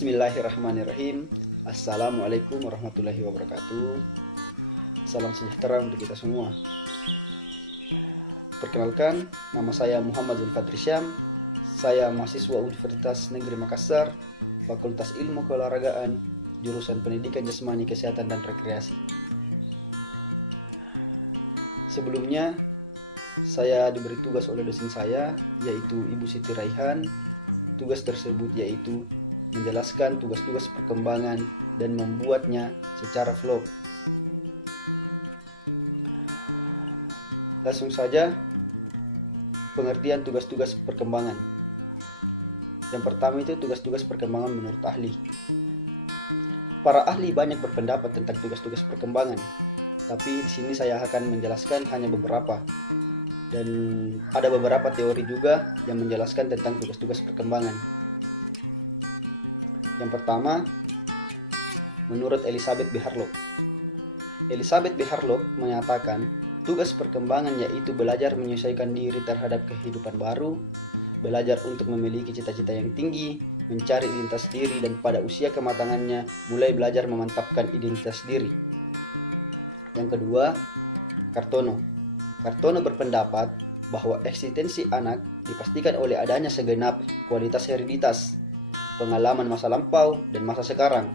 Bismillahirrahmanirrahim. Assalamualaikum warahmatullahi wabarakatuh. Salam sejahtera untuk kita semua. Perkenalkan, nama saya Muhammad Zulfadri Syam. Saya mahasiswa Universitas Negeri Makassar, Fakultas Ilmu Keolahragaan, jurusan Pendidikan Jasmani, Kesehatan, dan Rekreasi. Sebelumnya, saya diberi tugas oleh dosen saya, yaitu Ibu Siti Raihan. Tugas tersebut yaitu menjelaskan tugas-tugas perkembangan dan membuatnya secara vlog. Langsung saja, pengertian tugas-tugas perkembangan. Yang pertama itu tugas-tugas perkembangan menurut ahli. Para ahli banyak berpendapat tentang tugas-tugas perkembangan, tapi di sini saya akan menjelaskan hanya beberapa. Dan ada beberapa teori juga yang menjelaskan tentang tugas-tugas perkembangan. Yang pertama, menurut Elizabeth B. Harlock. Elizabeth B. Harlock menyatakan, tugas perkembangan yaitu belajar menyesuaikan diri terhadap kehidupan baru, belajar untuk memiliki cita-cita yang tinggi, mencari identitas diri, dan pada usia kematangannya mulai belajar memantapkan identitas diri. Yang kedua, Kartono. Kartono berpendapat bahwa eksistensi anak dipastikan oleh adanya segenap kualitas hereditas, pengalaman masa lampau dan masa sekarang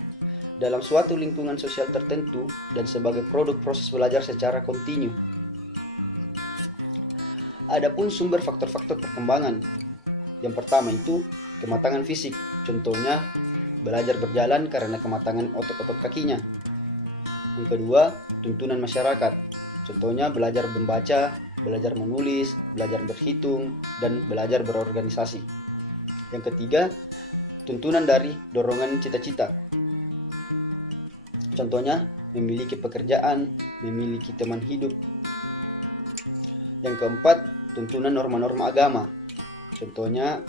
dalam suatu lingkungan sosial tertentu dan sebagai produk proses belajar secara kontinu. Adapun sumber faktor-faktor perkembangan. Yang pertama itu kematangan fisik, contohnya belajar berjalan karena kematangan otot-otot kakinya. Yang kedua, tuntunan masyarakat, contohnya belajar membaca, belajar menulis, belajar berhitung, dan belajar berorganisasi. Yang ketiga, tuntunan dari dorongan cita-cita, contohnya memiliki pekerjaan, memiliki teman hidup. Yang keempat, tuntunan norma-norma agama, contohnya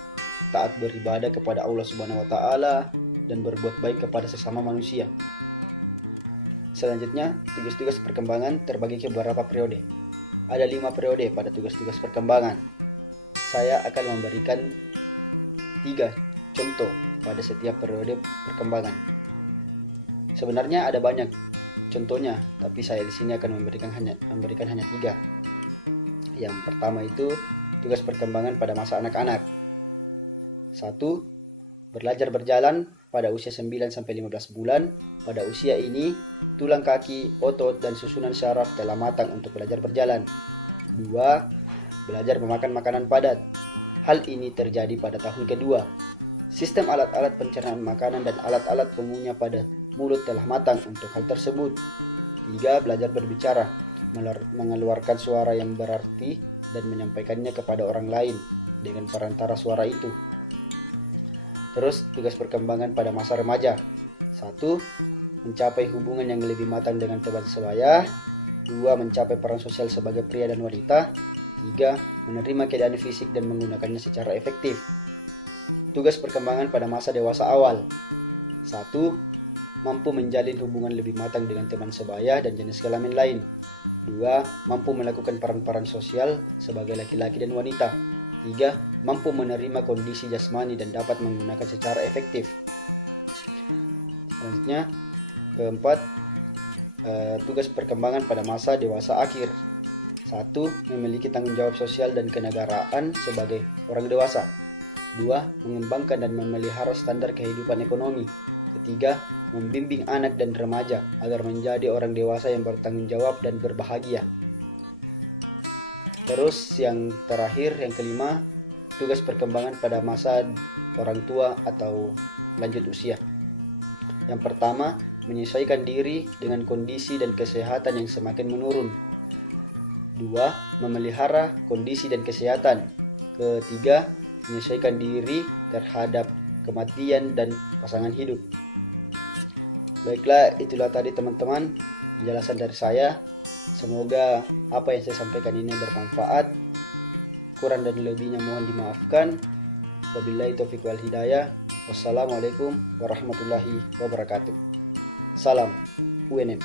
taat beribadah kepada Allah Subhanahu wa Ta'ala dan berbuat baik kepada sesama manusia. Selanjutnya, tugas-tugas perkembangan terbagi ke beberapa periode. Ada 5 periode pada tugas-tugas perkembangan. Saya akan memberikan 3 contoh pada setiap periode perkembangan. Sebenarnya ada banyak contohnya, tapi saya di sini akan memberikan hanya 3. Yang pertama itu tugas perkembangan pada masa anak-anak. 1. Belajar berjalan pada usia 9-15 bulan. Pada usia ini, tulang kaki, otot, dan susunan syaraf telah matang untuk belajar berjalan. 2. Belajar memakan makanan padat. Hal ini terjadi pada tahun kedua. Sistem alat-alat pencernaan makanan dan alat-alat pengunyah pada mulut telah matang untuk hal tersebut. 3. Belajar berbicara, mengeluarkan suara yang berarti dan menyampaikannya kepada orang lain dengan perantara suara itu. Terus tugas perkembangan pada masa remaja. 1. Mencapai hubungan yang lebih matang dengan teman sebaya. 2. Mencapai peran sosial sebagai pria dan wanita. 3. Menerima keadaan fisik dan menggunakannya secara efektif. Tugas perkembangan pada masa dewasa awal. 1. Mampu menjalin hubungan lebih matang dengan teman sebaya dan jenis kelamin lain. 2. Mampu melakukan peran-peran sosial sebagai laki-laki dan wanita. 3. Mampu menerima kondisi jasmani dan dapat menggunakan secara efektif. Selanjutnya, keempat, tugas perkembangan pada masa dewasa akhir. 1. Memiliki tanggung jawab sosial dan kenegaraan sebagai orang dewasa. 2. Mengembangkan dan memelihara standar kehidupan ekonomi. 3. Membimbing anak dan remaja agar menjadi orang dewasa yang bertanggung jawab dan berbahagia. Terus yang terakhir, yang kelima, tugas perkembangan pada masa orang tua atau lanjut usia. Yang pertama, menyesuaikan diri dengan kondisi dan kesehatan yang semakin menurun. 2. Memelihara kondisi dan kesehatan. Ketiga, menyesuaikan diri terhadap kematian dan pasangan hidup. Baiklah, itulah tadi teman-teman penjelasan dari saya. Semoga apa yang saya sampaikan ini bermanfaat. Kurang dan lebihnya mohon dimaafkan. Wabillahi taufiq wal hidayah. Wassalamualaikum warahmatullahi wabarakatuh. Salam UNM.